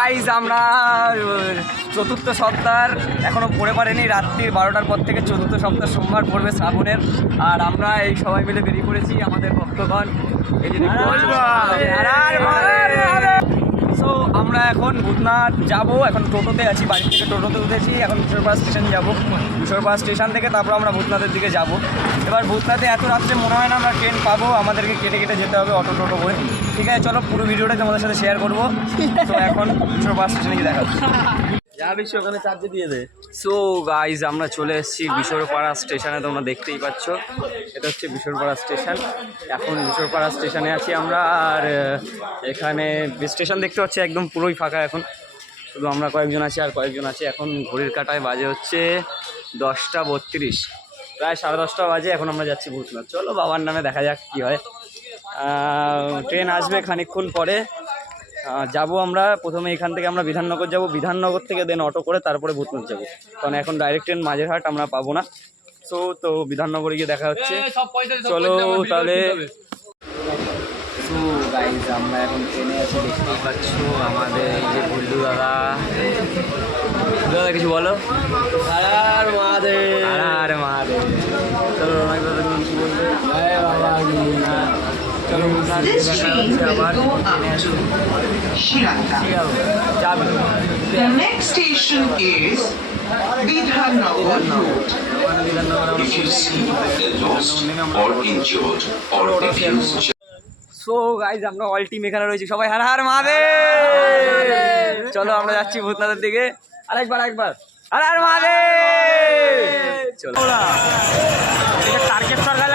Guys আমরা চতুর্থ সপ্তাহ এখনো পড়ে পারেনি, রাত্রি 12টার পর থেকে চতুর্থ সপ্তাহ সোমবার পড়বে শ্রাবণের। আর আমরা এই সবাই মিলে বেরিয়ে পড়েছি আমাদের ভক্তগণ। এই যে সো আমরা এখন ভূতনাথ যাবো, এখন টোটোতে আছি, বাড়ি থেকে টোটোতে উঠেছি, এখন কিশোরপাড়া স্টেশন যাবো। কিশোরপাড়া স্টেশন থেকে তারপর আমরা ভূতনাথের দিকে যাব। এবার ভূতনাথে এত রাত্রে মনে হয় না আমরা ট্রেন পাবো, আমাদেরকে কেটে কেটে যেতে হবে অটো টোটো করে। ঠিক আছে, চলো পুরো ভিডিওটা তোমাদের সাথে শেয়ার করবো। তো এখন কিশোরপাড়া স্টেশনে গিয়ে দেখা হচ্ছে। ওখানে চার্জে দিয়ে দে। সো গাইজ আমরা চলে এসেছি বিশোরপাড়া স্টেশনে, তোমরা দেখতেই পাচ্ছ এটা হচ্ছে বিশোরপাড়া স্টেশন। এখন বিশোরপাড়া স্টেশনে আছি আমরা। আর এখানে স্টেশন দেখতে পাচ্ছি একদম পুরোই ফাঁকা, এখন শুধু আমরা কয়েকজন আছি আর কয়েকজন আছে। এখন ঘড়ির কাঁটায় বাজে হচ্ছে 10:32, প্রায় 10:30 বাজে। এখন আমরা যাচ্ছি ভূতনাথ। চলো বাবার নামে, দেখা যাক কী হয়। ট্রেন আসবে খানিকক্ষণ পরে। যাবো আমরা প্রথমে এখান থেকে আমরা বিধাননগর যাব, বিধাননগর থেকে দেন অটো করে তারপরে ভূতনাথ যাবো, কারণ এখন ডাইরেক্ট ট্রেন মাঝেরহাট আমরা পাবো না। তো বিধাননগরে গিয়ে দেখা হচ্ছে। চলো তাহলে। গাইজ আমরা এখন ট্রেনে আছি, দেখতেই পাচ্ছ আমাদের এই যে বুল্লু দাদা। দাদা কিছু বলো। আর মহাদেব, আর মহাদেব। চলো অনেক দাদা তুমি কিছু বলবে। চলো This train will go up to Shiraka. The next station is Bidhannagar Road. If you see a lost or injured or abused so guys আমরা অল টিম এখানে রয়েছি, সবাই হার হার মহাদেব। চলো আমরা যাচ্ছি ভূতনাথের দিকে। আরেকবার হার হার মহাদেব। চলো এটা টার্গেট সরকার